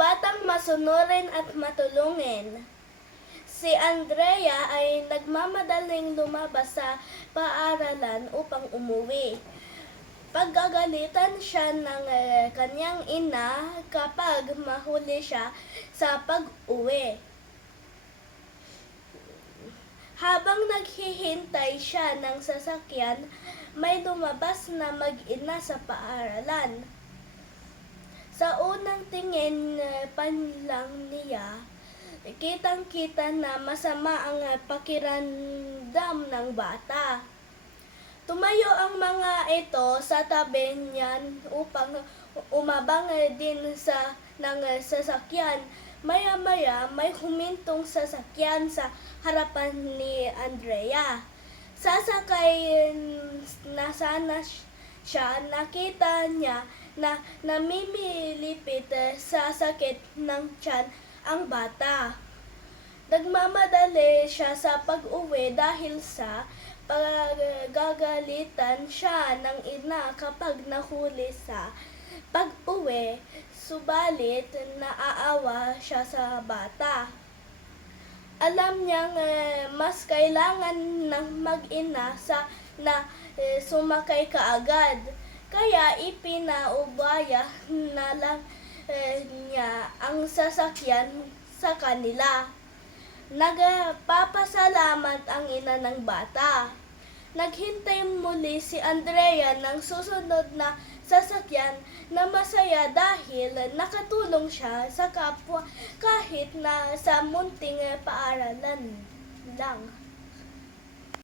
batang masunurin at matulungin. Si Andrea ay nagmamadaling lumabas sa paaralan upang umuwi. Paggagalitan siya ng kanyang ina kapag mahuli siya sa pag-uwi. Habang naghihintay siya ng sasakyan, may lumabas na mag-ina sa paaralan. Sa unang tingin pa lang niya, kitang-kita na masama ang pakiramdam ng bata. Tumayo ang mga ito sa tabi niyan upang umabang din ng sasakyan. Maya-maya may humintong sasakyan sa harapan ni Andrea. Sasakay na sana siya, nakita niya na namimilipit sa sakit ng tiyan ang bata. Nagmamadali siya sa pag-uwi dahil sa pagagalitan siya ng ina kapag nahuli sa pag-uwi, subalit naaawa siya sa bata. Alam niyang mas kailangan ng mag-ina na sumakay kaagad, kaya ipinaubaya na lang niya ang sasakyan sa kanila. Nagpapasalamat ang ina ng bata. Naghintay muli si Andrea ng susunod na sasakyan na masaya dahil nakatulong siya sa kapwa kahit na sa munting paaralan lang.